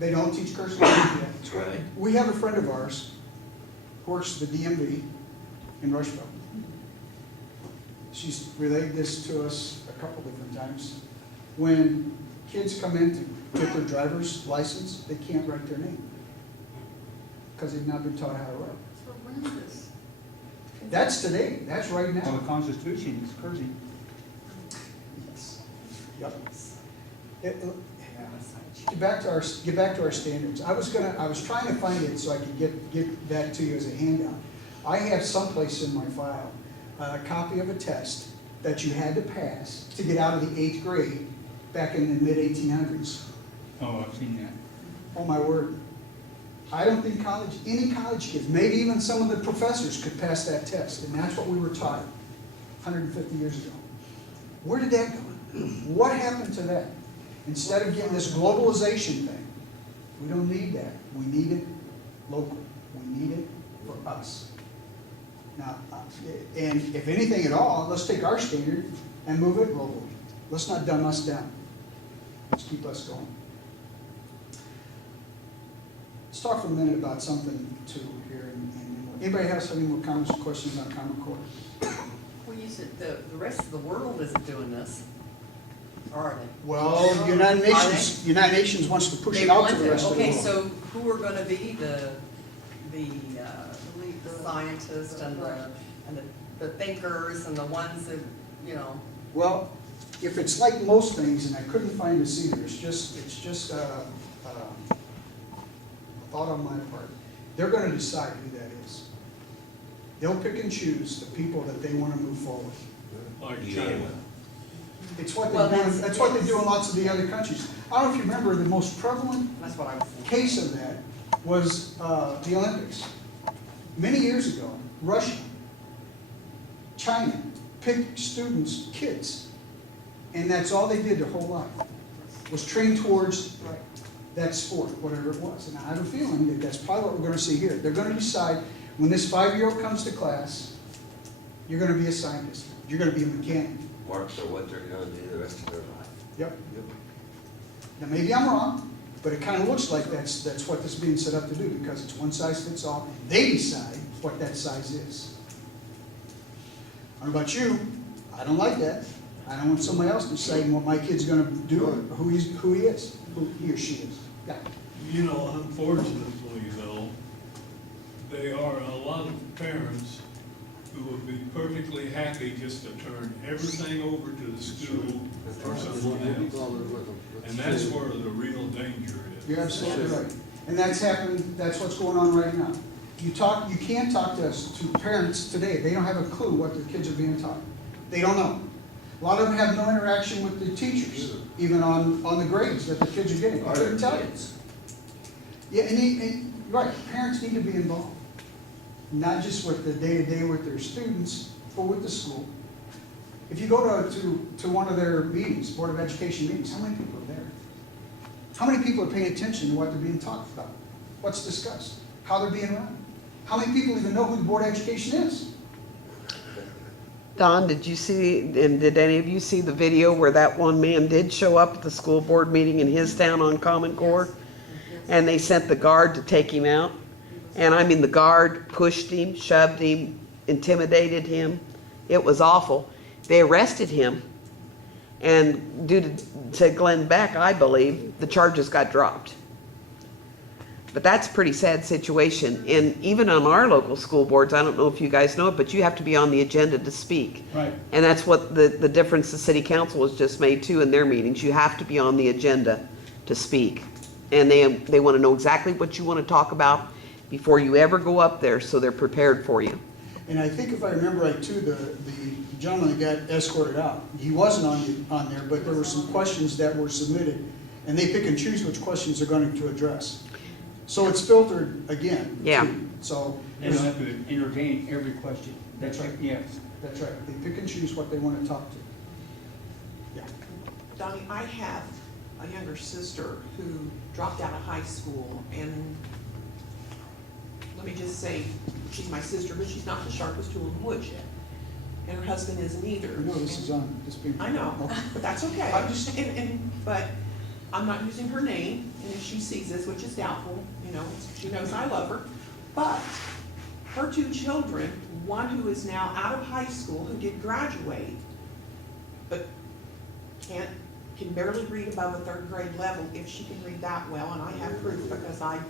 They don't teach cursive yet. That's right. We have a friend of ours who works at the DMV in Rushville. She's relayed this to us a couple different times. When kids come in to get their driver's license, they can't write their name because they've not been taught how to write. So when is this? That's today. That's right Well, now. the Constitution is cursive. Yes. Yep. Get back to our standards. I was trying to find it so I could get that to you as a handout. I have someplace in my file a copy of a test that you had to pass to get out of the 8th grade back in the mid-1800s. Oh, I've seen that. Oh my word. I don't think any college kids, maybe even some of the professors could pass that test, and that's what we were taught 150 years ago. Where did that go? What happened to that? Instead of getting this globalization thing, we don't need that. We need it local. We need it for us. Now, and if anything at all, let's take our standard and move it globally. Let's not dumb us down. Let's keep us going. Let's talk for a minute about something too here. Anybody has any more comments or questions on Common Core? Well, you said the rest of the world isn't doing this, or are they? Well, United Nations wants to push They it out want to the rest of the Okay, world. so who are gonna be the scientists and the thinkers and the ones that, you know? Well, if it's like most things, and I couldn't find this either, it's just a thought on my part. They're going to decide who that is. They'll pick and choose the people that they want to move forward. Like Yeah. China. It's what they Well, do. that's- That's what they do in lots of the other countries. I don't know if you remember, the most prevalent That's what I was thinking. case of that was the Olympics. Many years ago, Russia, China picked students, kids, and that's all they did their whole life, was train towards that sport, whatever it was. And I have a feeling that that's probably what we're going to see here. They're going to decide when this 5-year-old comes to class, you're going to be a scientist, you're going to be a mechanic. Marks are what they're gonna do the rest of their life. Yep. Now, maybe I'm wrong, but it kind of looks like that's what this is being set up to do, because it's one size fits all, and they decide what that size is. I don't know about you, I don't like that. I don't want somebody else deciding what my kid's gonna do, or who he is, who he or she is. Yeah. You know, unfortunately though, there are a lot of parents who would be perfectly happy just to turn everything over to the school or someone else. And that's where the real danger is. You're absolutely right. And that's happening, that's what's going on right now. You can't talk to parents today, they don't have a clue what their kids are being taught. They don't know. A lot of them have no interaction with the teachers, even on the grades that the kids are getting. They couldn't tell you. Yeah, right, parents need to be involved. Not just with the day-to-day with their students, but with the school. If you go to one of their meetings, Board of Education meetings, how many people are there? How many people are paying attention to what they're being talked about? What's discussed? How they're being run? How many people even know who the Board of Education is? Don, did you see, and did any of you see the video where that one man did show up at the school board meeting in his town on Common Core? And they sent the guard to take him out? And I mean, the guard pushed him, shoved him, intimidated him. It was awful. They arrested him. And due to Glenn Beck, I believe, the charges got dropped. But that's a pretty sad situation. And even on our local school boards, I don't know if you guys know it, but you have to be on the agenda to speak. Right. And that's what the difference the city council has just made too in their meetings. You have to be on the agenda to speak. And they want to know exactly what you want to talk about before you ever go up there, so they're prepared for you. And I think if I remember right too, the gentleman that got escorted out, he wasn't on there, but there were some questions that were submitted, and they pick and choose which questions they're going to address. So it's filtered again. Yeah. too. So They don't have to entertain every question. That's right. Yes. that's right. They pick and choose what they want to talk to. Yeah. Donnie, I have a younger sister who dropped out of high school, and let me just say, she's my sister, but she's not the sharpest tool in the woods yet. And her husband isn't either. I know this is on, this being. I know, Okay. but that's okay. I'm just- But I'm not using her name, and if she sees this, which is doubtful, you know, she knows I love her. But her two children, one who is now out of high school, who did graduate, but can barely read above a third grade level, if she can read that well, and I have proof because I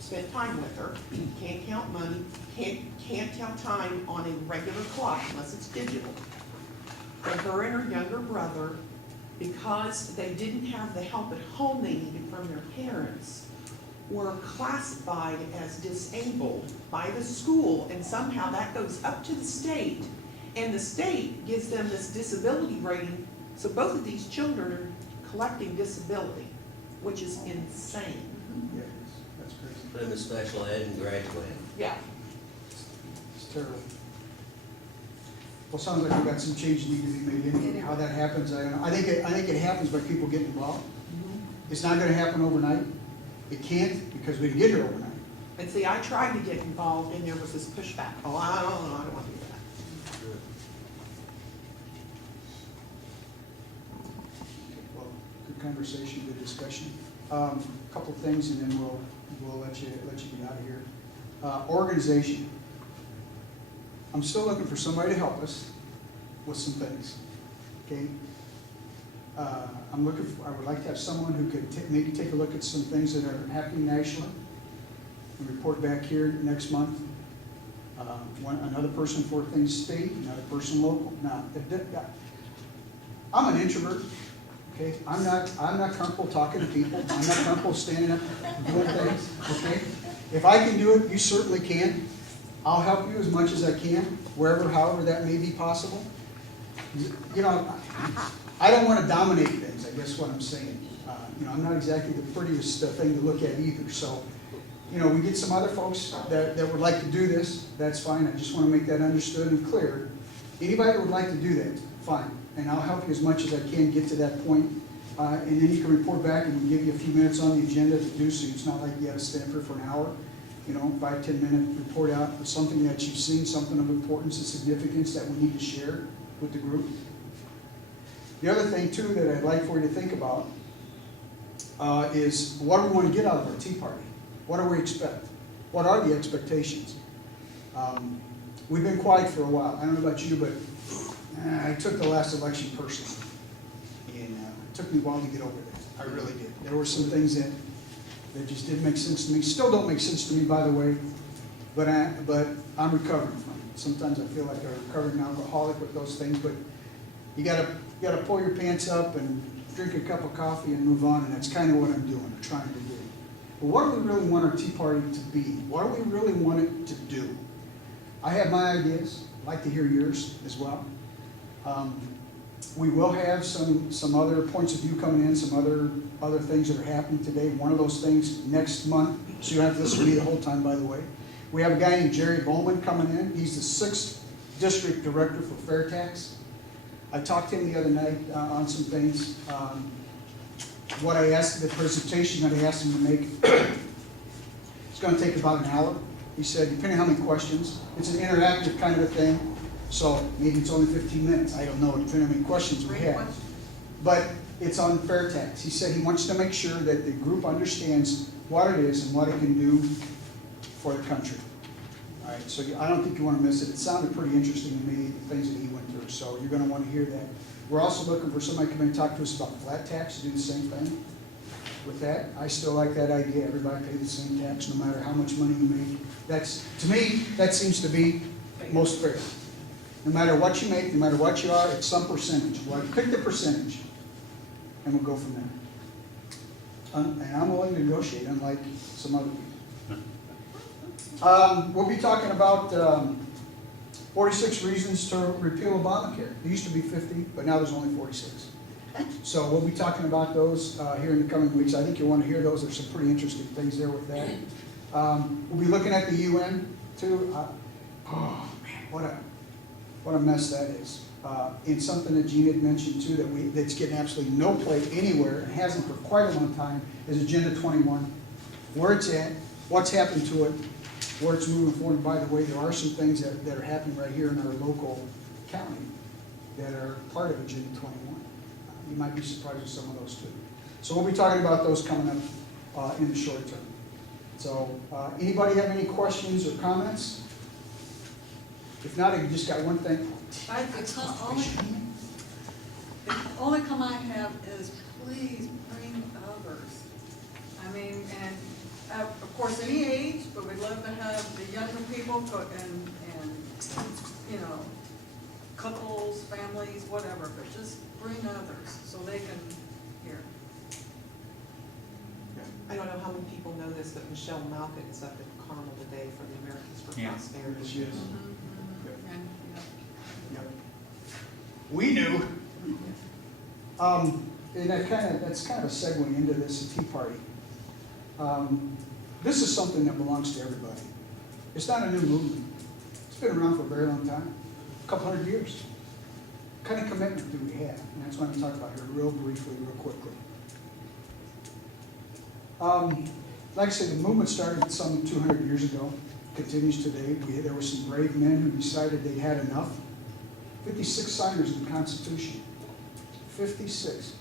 spent time with her, can't count money, can't tell time on a regular clock unless it's digital. But her and her younger brother, because they didn't have the help at home they needed from their parents, were classified as disabled by the school, and somehow that goes up to the state, and the state gives them this disability rating, so both of these children are collecting disability, which is insane. Yeah, it is. That's crazy. Put him in special ed and graduate. Yeah. It's terrible. Well, sounds like we've got some changes need to be made in. How that happens, I don't know. I think it happens by people getting involved. It's not gonna happen overnight. It can't, because we didn't get here overnight. And see, I tried to get involved, and there was this pushback, oh, I don't know, I don't want to do that. Well, good conversation, good discussion. Couple things, and then we'll let you get out of here. Organization. I'm still looking for somebody to help us with some things, okay? I would like to have someone who could maybe take a look at some things that are happening nationally and report back here next month. Another person for things state, another person local. Now, I'm an introvert, okay? I'm not comfortable talking to people. I'm not comfortable standing up and doing things, okay? If I can do it, you certainly can. I'll help you as much as I can, wherever, however that may be possible. You know, I don't want to dominate things, I guess what I'm saying. You know, I'm not exactly the prettiest thing to look at either, so, you know, we get some other folks that would like to do this, that's fine. I just want to make that understood and clear. Anybody that would like to do that, fine, and I'll help you as much as I can get to that point. And then you can report back, and we'll give you a few minutes on the agenda to do so. It's not like you have to stand for an hour. You know, 5-10 minute report out of something that you've seen, something of importance and significance that we need to share with the group. The other thing too that I'd like for you to think about is what do we want to get out of our tea party? What do we expect? What are the expectations? We've been quiet for a while. I don't know about you, but I took the last election personally. And it took me a while to get over that. I really did. There were some things that just didn't make sense to me. Still don't make sense to me, by the way, but I'm recovering from it. Sometimes I feel like a recovering alcoholic with those things, but you gotta pull your pants up and drink a cup of coffee and move on, and that's kind of what I'm doing, or trying to do. But what do we really want our tea party to be? What do we really want it to do? I have my ideas. I'd like to hear yours as well. We will have some other points of view coming in, some other things that are happening today. One of those things next month, so you don't have to listen to me the whole time, by the way. We have a guy named Jerry Bowman coming in. He's the 6th District Director for Fair Tax. I talked to him the other night on some things. What I asked, the presentation that I asked him to make, it's going to take about an hour. He said, depending on how many questions, it's an interactive kind of a thing. So maybe it's only 15 minutes, I don't know, depending on how many questions we have. But it's on fair tax. He said he wants to make sure that the group understands what it is and what it can do for the country. All right, so I don't think you want to miss it. It sounded pretty interesting to me, the things that he went through, so you're going to want to hear that. We're also looking for somebody to come in and talk to us about flat tax, do the same thing with that. I still like that idea, everybody pay the same tax no matter how much money you make. That's, to me, that seems to be most fair. No matter what you make, no matter what you are, it's some percentage. Well, pick the percentage, and we'll go from there. And I'm willing to negotiate, unlike some other people. We'll be talking about 46 reasons to repeal Obamacare. There used to be 50, but now there's only 46. So we'll be talking about those here in the coming weeks. I think you'll want to hear those. There's some pretty interesting things there with that. We'll be looking at the UN, too. Oh, man, what a mess that is. And something that Gene had mentioned too, that's getting absolutely no play anywhere and hasn't for quite a long time, is Agenda 21. Where it's at, what's happened to it, where it's moving forward. By the way, there are some things that are happening right here in our local county that are part of Agenda 21. You might be surprised with some of those too. So we'll be talking about those coming up. in the short term. So, anybody have any questions or comments? If not, I just got one thing. The only comment I have is please bring others. I mean, and of course, any age, but we'd love to have the younger people and, you know, couples, families, whatever, but just bring others so they can hear. I don't know how many people know this, but Michelle Malkin is up in Carmel today for the Americans for Yeah. Prosperity. Yes, she is. And, you know, Yep. We knew. And that's kind of a segue into this Tea Party. This is something that belongs to everybody. It's not a new movement. It's been around for a very long time, a couple hundred years. What kind of commitment do we have? And that's what I'm going to talk about here real briefly, real quickly. Like I said, the movement started some 200 years ago, continues today. There were some brave men who decided they had enough. 56 signers of the Constitution. 56.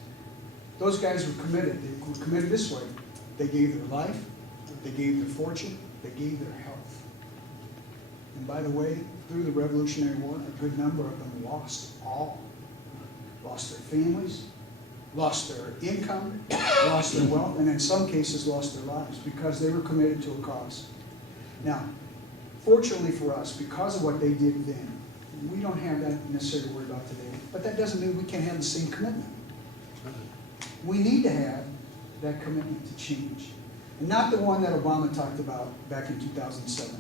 Those guys were committed. They were committed this way. They gave their life, they gave their fortune, they gave their health. And by the way, through the Revolutionary War, a good number of them lost all. Lost their families, lost their income, lost their wealth, and in some cases lost their lives because they were committed to a cause. Now, fortunately for us, because of what they did then, we don't have that necessarily to worry about today, but that doesn't mean we can't have the same commitment. We need to have that commitment to change. And not the one that Obama talked about back in 2007.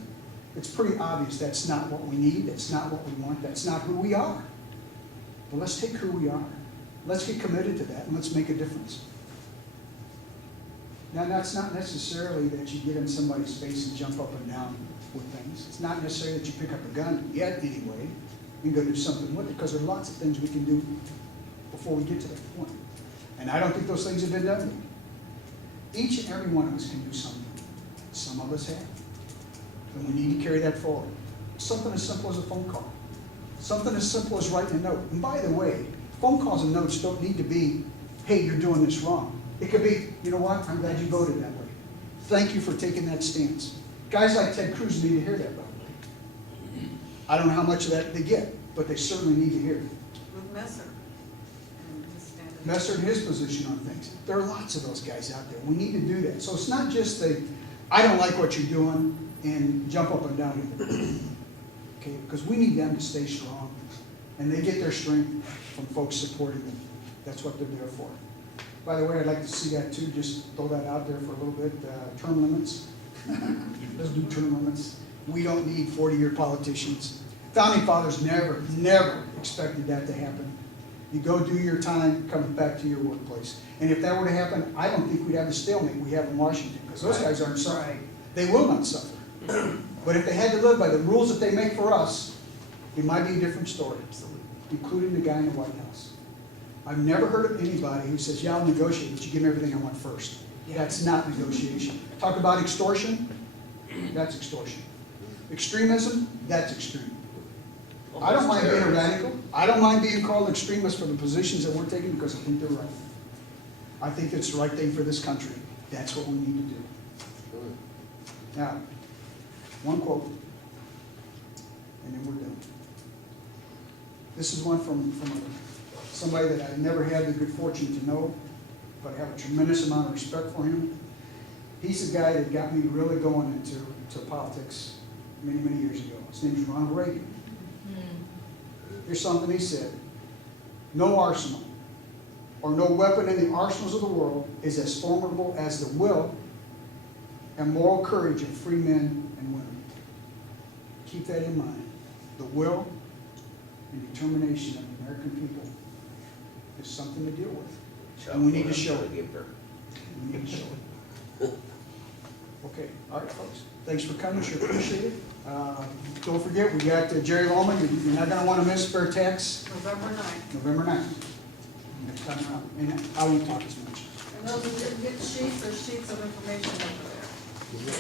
It's pretty obvious that's not what we need, that's not what we want, that's not who we are. But let's take who we are. Let's get committed to that and let's make a difference. Now, that's not necessarily that you get in somebody's face and jump up and down with things. It's not necessarily that you pick up a gun yet anyway and go do something with it, because there are lots of things we can do before we get to that point. And I don't think those things have been done yet. Each and every one of us can do something. Some of us have. And we need to carry that forward. Something as simple as a phone call. Something as simple as writing a note. And by the way, phone calls and notes don't need to be, hey, you're doing this wrong. It could be, you know what, I'm glad you voted that way. Thank you for taking that stance. Guys like Ted Cruz need to hear that, by the way. I don't know how much of that they get, but they certainly need to hear it. with Messer. And his standard. Messer in his position on things. There are lots of those guys out there. We need to do that. So it's not just the, I don't like what you're doing, and jump up and down with it. Okay, because we need them to stay strong. And they get their strength from folks supporting them. That's what they're there for. By the way, I'd like to see that too, just throw that out there for a little bit, term limits. Let's do term limits. We don't need 40-year politicians. Founding fathers never expected that to happen. You go do your time, come back to your workplace. And if that were to happen, I don't think we'd have the stalemate we have in Washington, because those guys aren't suffering. They will not suffer. But if they had to live by the rules that they make for us, it might be a different story, including the guy in the White House. I've never heard of anybody who says, yeah, I'll negotiate, but you give me everything I want first. That's not negotiation. Talk about extortion, that's extortion. Extremism, that's extreme. I don't mind being a radical. I don't mind being called extremist for the positions that we're taking, because I think they're right. I think it's the right thing for this country. That's what we need to do. Now, one quote, and then we're done. This is one from somebody that I've never had the good fortune to know, but I have a tremendous amount of respect for him. He's the guy that got me really going into politics many, many years ago. His name is Ronald Reagan. Here's something he said. No arsenal or no weapon in the arsenals of the world is as formidable as the will and moral courage of free men and women. Keep that in mind. The will and determination of the American people is something to deal with. And we need to show it. We need to show it. Okay, all right, folks. Thanks for coming, sure appreciate it. Don't forget, we got Jerry Lowman. You're not going to want to miss Fair Tax. November 9th. November 9th. Next time around. And I won't talk as much. And those who didn't get sheets, there's sheets of information over there.